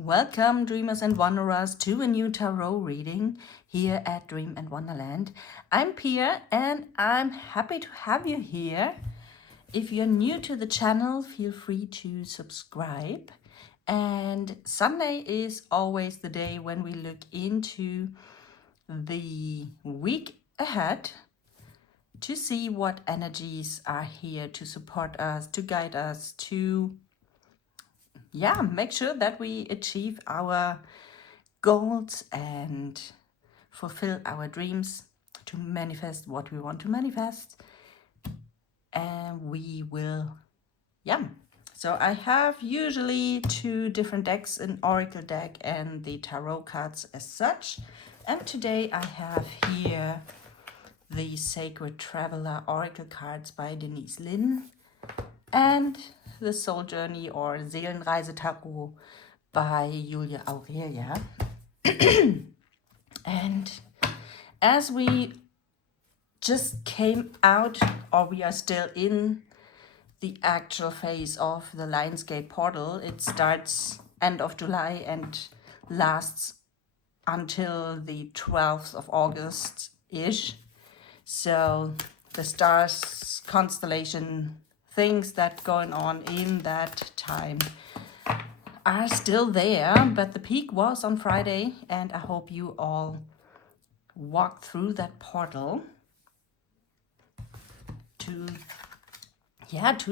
Welcome, dreamers and wanderers, to a new tarot reading here at Dream and Wonderland. I'm Pia and I'm happy to have you here. If you're new to the channel, feel free to subscribe. And Sunday is always the day when we look into the week ahead to see what energies are here to support us, to guide us, to make sure that we achieve our goals and fulfill our dreams, to manifest what we want to manifest. And we will, So I have usually two different decks, an oracle deck and the tarot cards as such. And today I have here the Sacred Traveler Oracle cards by Denise Lin and the Soul Journey or Seelenreise Tarot by Julia Aurelia. And as we just came out, or we are still in the actual phase of the Lionsgate portal, it starts end of July and lasts until the 12th of August-ish. So the stars, constellation, things that going on in that time are still there, but the peak was on Friday, and I hope you all walked through that portal to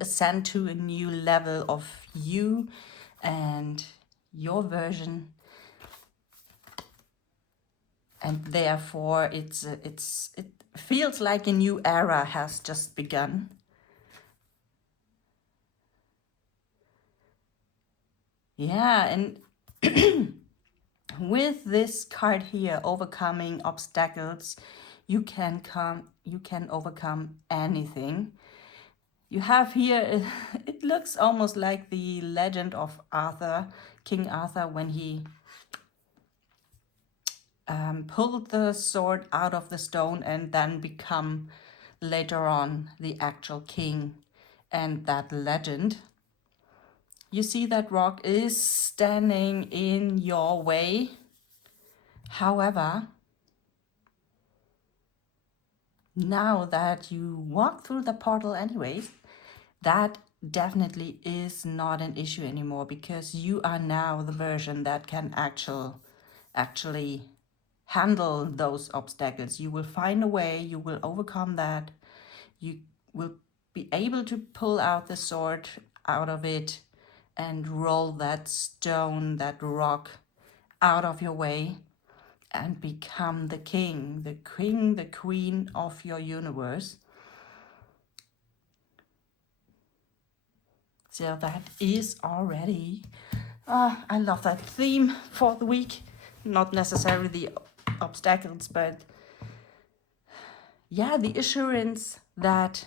ascend to a new level of you and your version, and therefore it feels like a new era has just begun. And with this card here, overcoming obstacles, you can overcome anything. You have here, it looks almost like the legend of Arthur, King Arthur, when he pulled the sword out of the stone and then become later on the actual king. And that legend, you see that rock is standing in your way. However, now that you walk through the portal anyways, that definitely is not an issue anymore, because you are now the version that can actually handle those obstacles. You will find a way, you will overcome that, you will be able to pull out the sword out of it and roll that stone, that rock out of your way and become the king, the queen of your universe. So that is already, I love that theme for the week. Not necessarily the obstacles, but the assurance that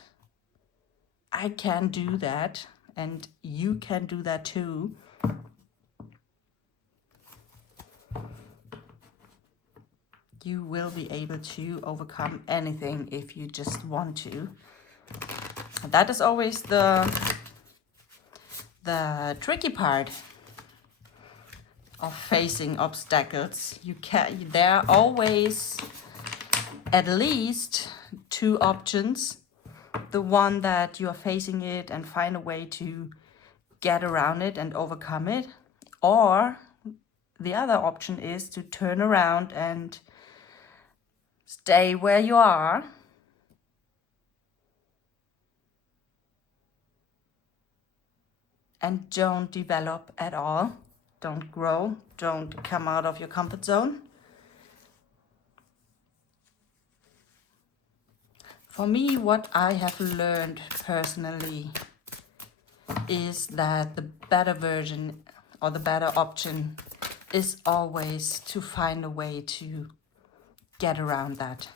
I can do that and you can do that too. You will be able to overcome anything if you just want to. That is always the tricky part of facing obstacles. There are always at least two options. The one that you are facing it and find a way to get around it and overcome it, or the other option is to turn around and stay where you are and don't develop at all, don't grow, don't come out of your comfort zone. For me, what I have learned personally is that the better version or the better option is always to find a way to get around that.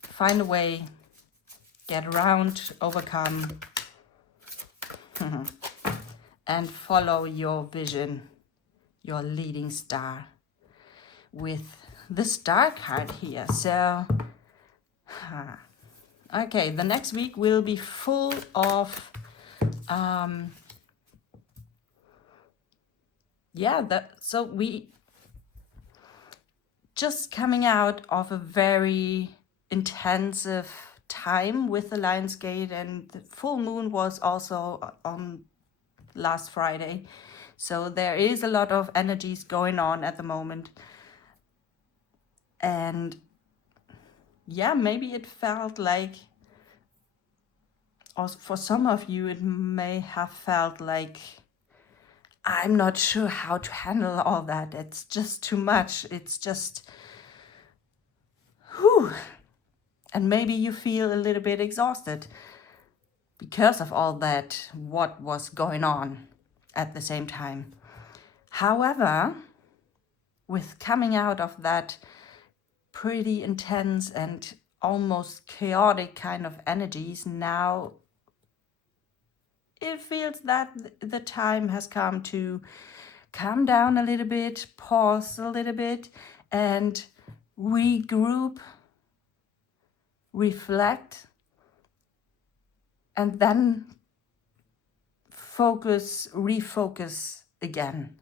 Find a way, get around, overcome, and follow your vision, your leading star, with the star card here. So, okay, the next week will be full of yeah, so we just coming out of a very intensive time with the Lionsgate, and the full moon was also on last Friday. So there is a lot of energies going on at the moment. And yeah, maybe it felt like, or for some of you, it may have felt like, I'm not sure how to handle all that. It's just too much. It's just, whew. And maybe you feel a little bit exhausted because of all that, what was going on at the same time. However, with coming out of that pretty intense and almost chaotic kind of energies, now it feels that the time has come to calm down a little bit, pause a little bit, and regroup, reflect, and then refocus again.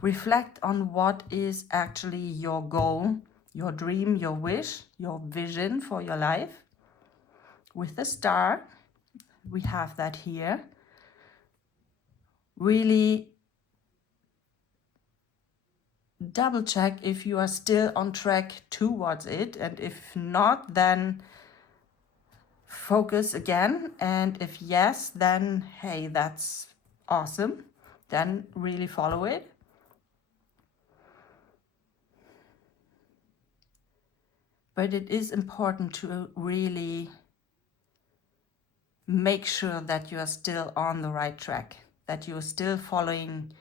Reflect on what is actually your goal, your dream, your wish, your vision for your life. With the star, we have that here. Really double check if you are still on track towards it, and if not, then focus again. And if yes, then hey, that's awesome. Then really follow it. But it is important to really make sure that you are still on the right track, that you are still following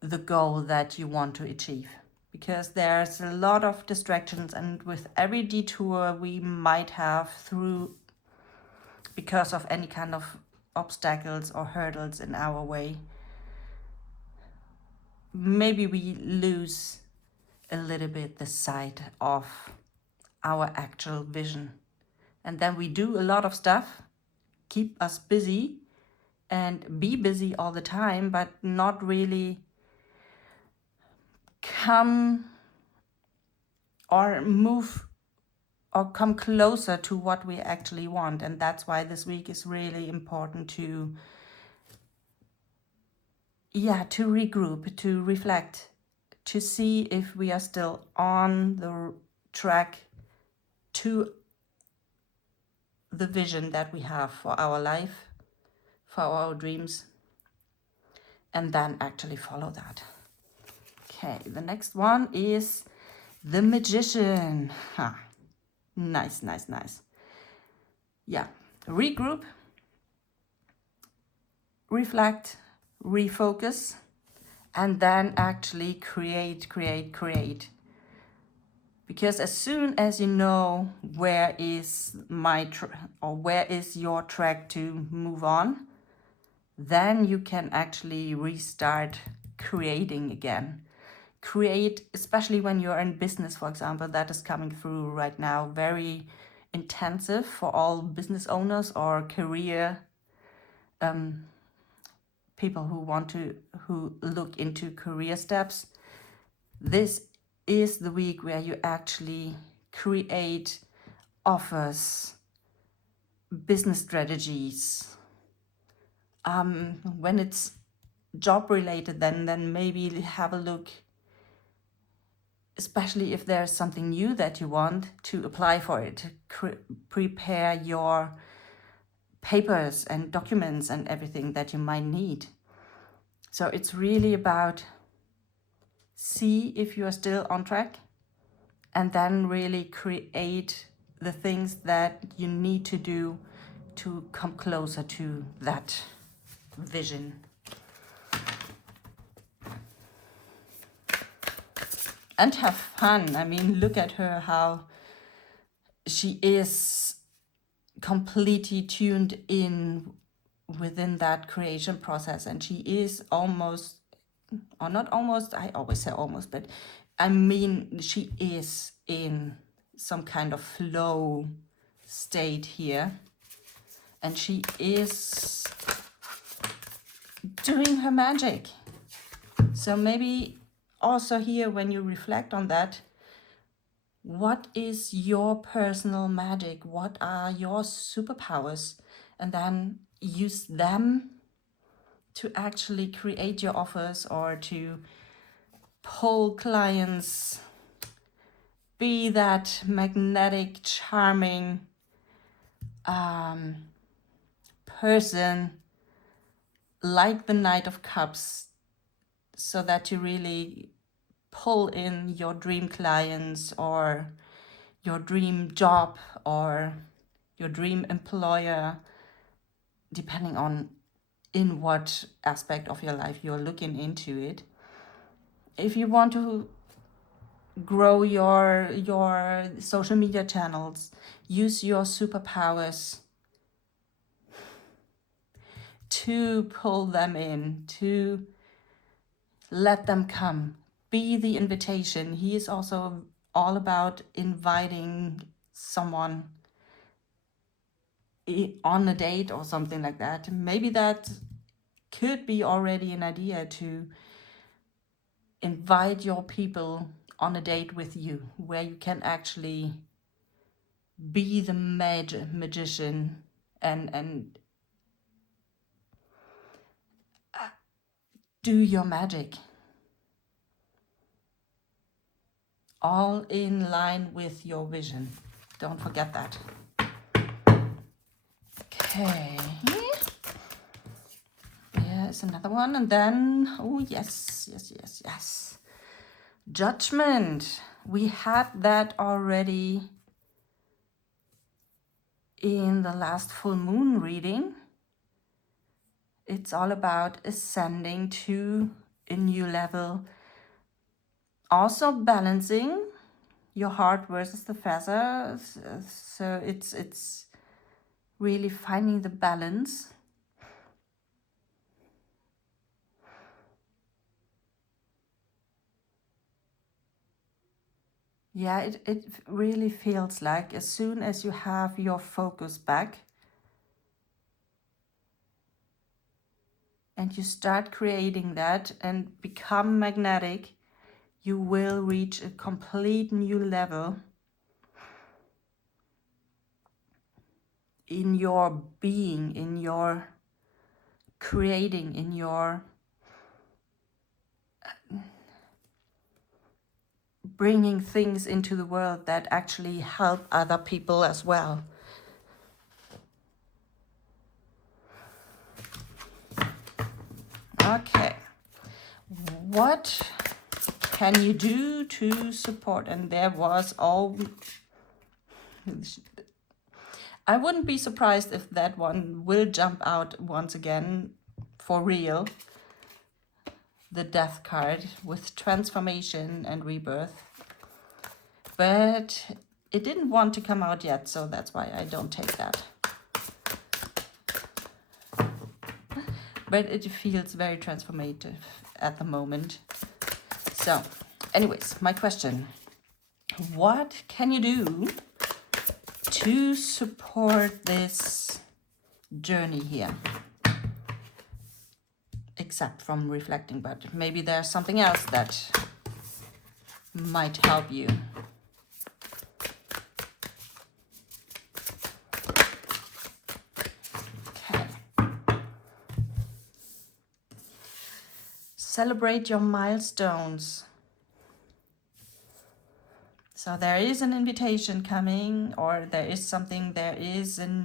the goal that you want to achieve. Because there's a lot of distractions, and with every detour we might have through because of any kind of obstacles or hurdles in our way, maybe we lose a little bit the sight of our actual vision. And then we do a lot of stuff, keep us busy and be busy all the time, but not really come or move or come closer to what we actually want. And that's why this week is really important to regroup, to reflect, to see if we are still on the track to the vision that we have for our life, for our dreams, and then actually follow that. Okay, the next one is the Magician. Nice. Yeah, regroup, reflect, refocus, and then actually create. Because as soon as you know where is where is your track to move on, then you can actually restart creating again. Create, especially when you're in business, for example, that is coming through right now, very intensive for all business owners or career people who look into career steps. This is the week where you actually create offers, business strategies. When it's job related, then maybe have a look, especially if there's something new that you want to apply for it. Prepare your papers and documents and everything that you might need. So it's really about see if you are still on track, and then really create the things that you need to do to come closer to that vision. And have fun. I mean, look at her, how she is completely tuned in within that creation process, and she is almost, or not almost, I always say almost, but I mean she is in some kind of flow state here, and she is doing her magic. So maybe also here, when you reflect on that, what is your personal magic? What are your superpowers? And then use them to actually create your offers or to pull clients. Be that magnetic, charming person like the Knight of Cups, so that you really pull in your dream clients or your dream job or your dream employer, depending on in what aspect of your life you're looking into it. If you want to grow your social media channels, use your superpowers to pull them in, to let them come. Be the invitation. He is also all about inviting someone on a date or something like that. Maybe that could be already an idea to invite your people on a date with you, where you can actually be the magician and do your magic, all in line with your vision. Don't forget that. Okay, here's another one, and then, oh yes, judgment. We had that already in the last full moon reading. It's all about ascending to a new level. Also balancing your heart versus the feather. So it's really finding the balance. Yeah, it really feels like as soon as you have your focus back and you start creating that and become magnetic, you will reach a complete new level in your being, in your creating, in your bringing things into the world that actually help other people as well. Okay, what can you do to support? And there was all, I wouldn't be surprised if that one will jump out once again for real. The Death card with transformation and rebirth. But it didn't want to come out yet, so that's why I don't take that. But it feels very transformative at the moment. So, anyways, my question. What can you do to support this journey here? Except from reflecting, but maybe there's something else that might help you. Okay. Celebrate your milestones. So there is an invitation coming, or there is something, there is a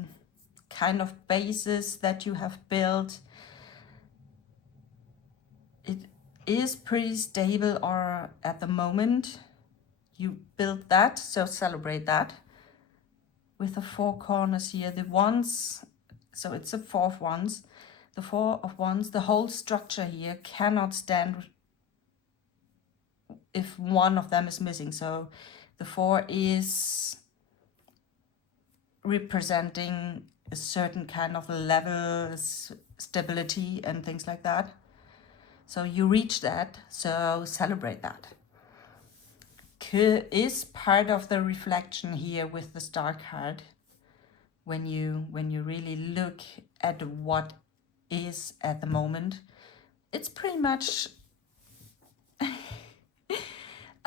kind of basis that you have built. It is pretty stable, or at the moment you built that, so celebrate that. With the 4 corners here, the wands, so it's the 4 of wands. The 4 of wands, the whole structure here cannot stand if one of them is missing. So the 4 is representing a certain kind of level, stability and things like that. So you reach that, so celebrate that. Is part of the reflection here with the Star card. When you really look at what is at the moment, it's pretty much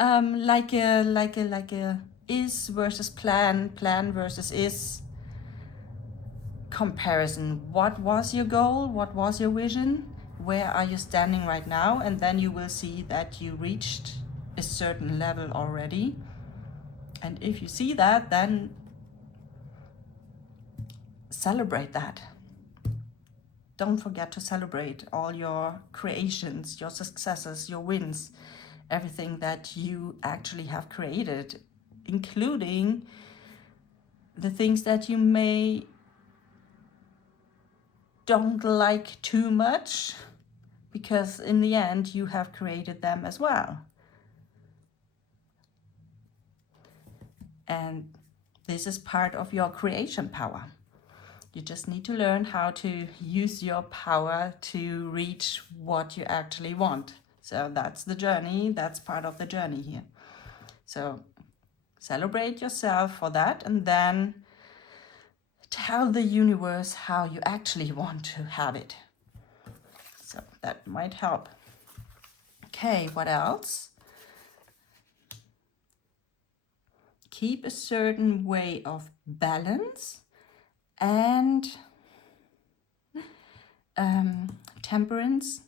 like a is versus plan versus is comparison. What was your goal? What was your vision? Where are you standing right now? And then you will see that you reached a certain level already. And if you see that, then celebrate that. Don't forget to celebrate all your creations, your successes, your wins, everything that you actually have created, including the things that you may don't like too much, because in the end you have created them as well. And this is part of your creation power. You just need to learn how to use your power to reach what you actually want. So that's the journey, that's part of the journey here. So celebrate yourself for that, and then tell the universe how you actually want to have it. So that might help. Okay, what else? Keep a certain way of balance and temperance.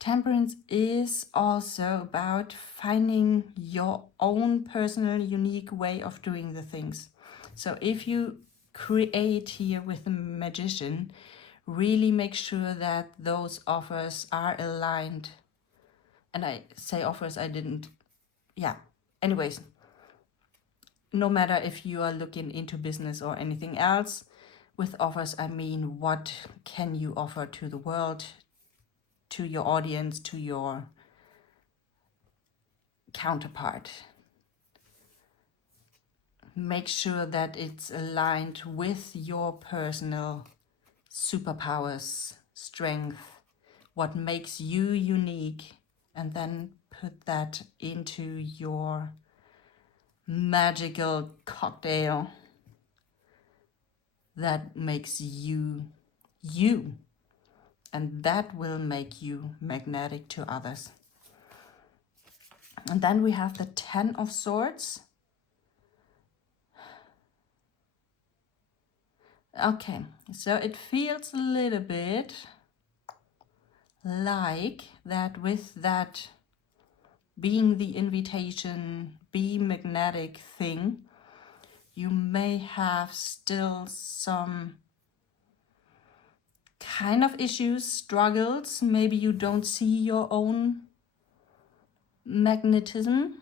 Temperance is also about finding your own personal, unique way of doing the things. So if you create here with a magician, really make sure that those offers are aligned. And I say offers, I didn't, yeah. Anyways, no matter if you are looking into business or anything else, with offers, I mean, what can you offer to the world, to your audience, to your counterpart? Make sure that it's aligned with your personal superpowers, strength, what makes you unique, and then put that into your magical cocktail that makes you you, and that will make you magnetic to others. And then we have the 10 of Swords. Okay, so it feels a little bit like that, with that being the invitation, be magnetic thing, you may have still some kind of issues, struggles. Maybe you don't see your own magnetism,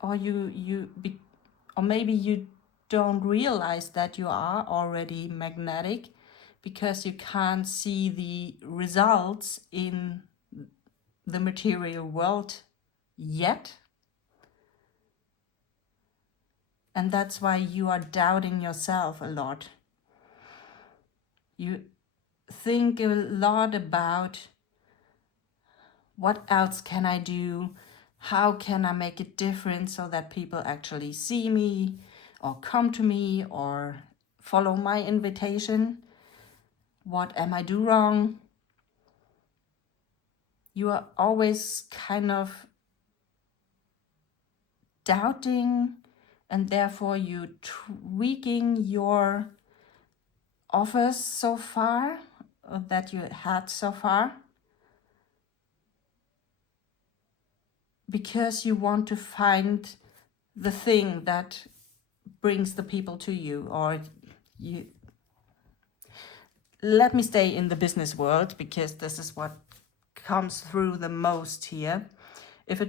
or or maybe you don't realize that you are already magnetic because you can't see the results in the material world yet. And that's why you are doubting yourself a lot. You think a lot about, what else can I do? How can I make it different so that people actually see me or come to me or follow my invitation? What am I do wrong? You are always kind of doubting, and therefore you tweaking your offers so far, that you had so far, because you want to find the thing that brings the people to you. Or you, let me stay in the business world because this is what comes through the most here. If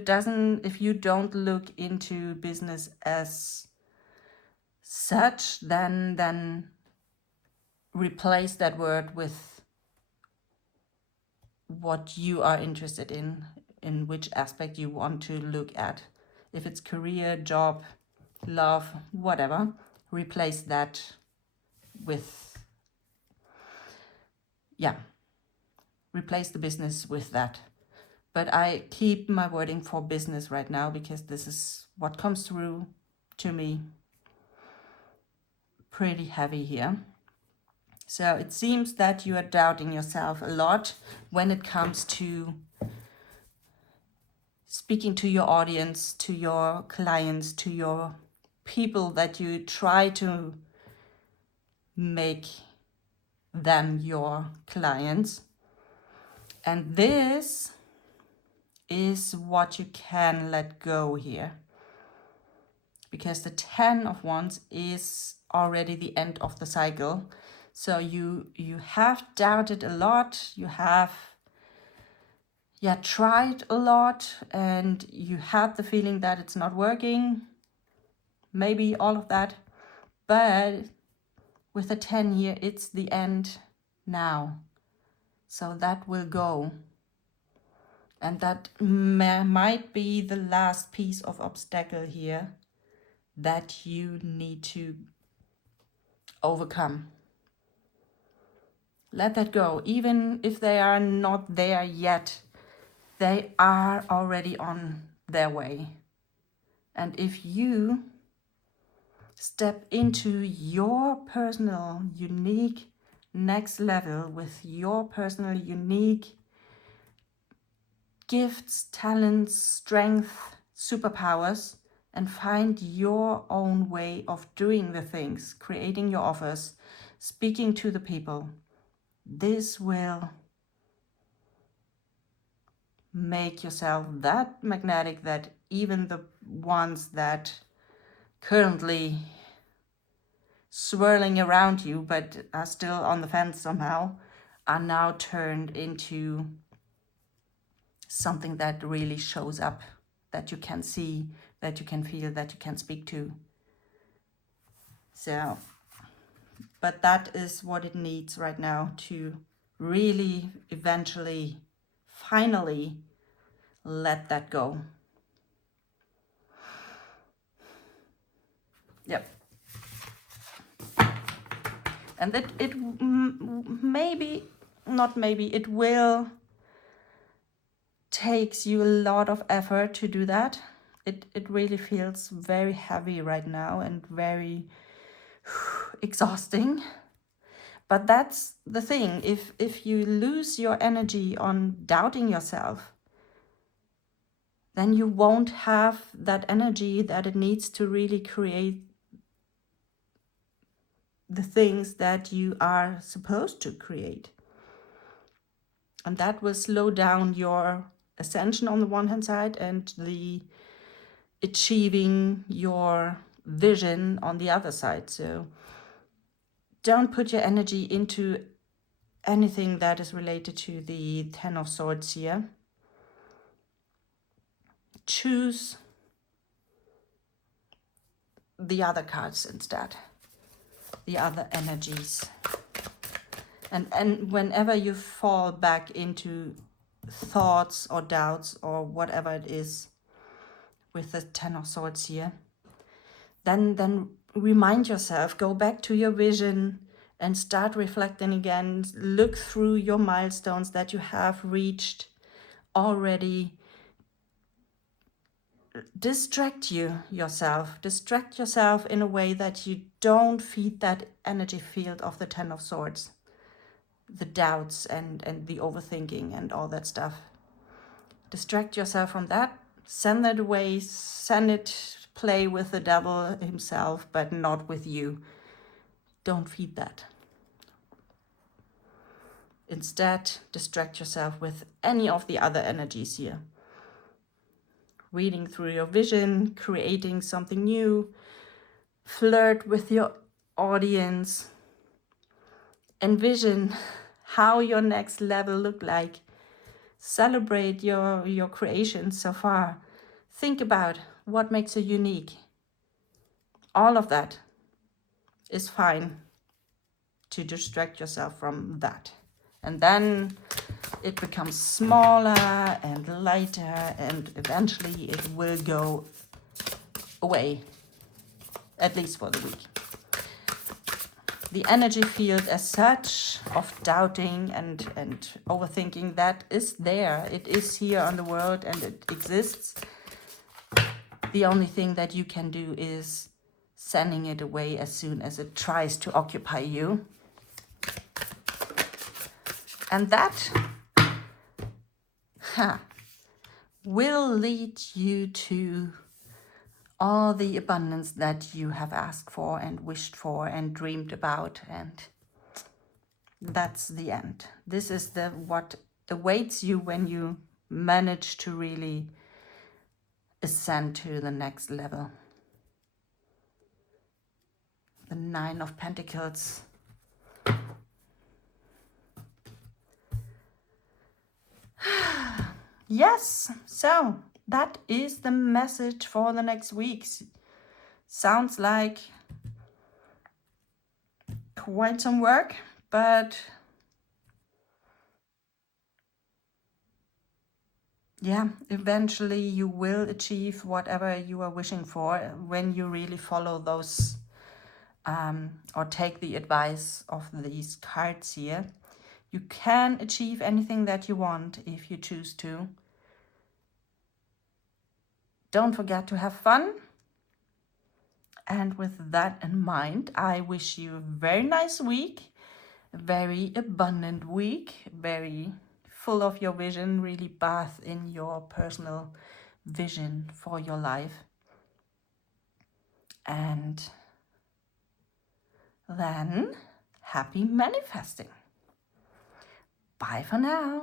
you don't look into business as such, then replace that word with what you are interested in which aspect you want to look at. If it's career, job, love, whatever, replace that with, replace the business with that. But I keep my wording for business right now because this is what comes through to me pretty heavy here. So it seems that you are doubting yourself a lot when it comes to speaking to your audience, to your clients, to your people that you try to make them your clients. And this is what you can let go here. Because the 10 of Wands is already the end of the cycle. So you have doubted a lot, you have tried a lot, and you had the feeling that it's not working, maybe all of that. But with the 10 here, it's the end now. So that will go. And that might be the last piece of obstacle here that you need to overcome. Let that go. Even if they are not there yet, they are already on their way. And if you step into your personal, unique next level with your personal, unique gifts, talents, strength, superpowers, and find your own way of doing the things, creating your offers, speaking to the people, this will make yourself that magnetic that even the ones that currently swirling around you but are still on the fence somehow are now turned into something that really shows up, that you can see, that you can feel, that you can speak to. So, but that is what it needs right now to really eventually, finally let that go. Yep. And that it maybe, not maybe, it will takes you a lot of effort to do that. It really feels very heavy right now and very exhausting. But that's the thing. If you lose your energy on doubting yourself, then you won't have that energy that it needs to really create the things that you are supposed to create. And that will slow down your ascension on the one hand side and the achieving your vision on the other side. So don't put your energy into anything that is related to the 10 of Swords here. Choose the other cards instead, the other energies. And whenever you fall back into thoughts or doubts or whatever it is with the 10 of Swords here, then remind yourself, go back to your vision and start reflecting again. Look through your milestones that you have reached already. Distract yourself in a way that you don't feed that energy field of the 10 of Swords, the doubts and the overthinking and all that stuff. Distract yourself from that, send that away, send it play with the devil himself, but not with you. Don't feed that. Instead, distract yourself with any of the other energies here. Reading through your vision, creating something new, flirt with your audience, envision how your next level look like. Celebrate your creations so far. Think about what makes you unique. All of that is fine to distract yourself from that. And then it becomes smaller and lighter, and eventually it will go away, at least for the week. The energy field as such of doubting and overthinking, that is there. It is here on the world and it exists. The only thing that you can do is sending it away as soon as it tries to occupy you. And that will lead you to all the abundance that you have asked for and wished for and dreamed about, and that's the end. This is what awaits you when you manage to really ascend to the next level. The Nine of Pentacles. Yes, so that is the message for the next weeks. Sounds like quite some work, but yeah, eventually you will achieve whatever you are wishing for when you really follow those or take the advice of these cards here. You can achieve anything that you want if you choose to. Don't forget to have fun. And with that in mind, I wish you a very nice week, a very abundant week, very full of your vision, really bath in your personal vision for your life. And then happy manifesting. Bye for now.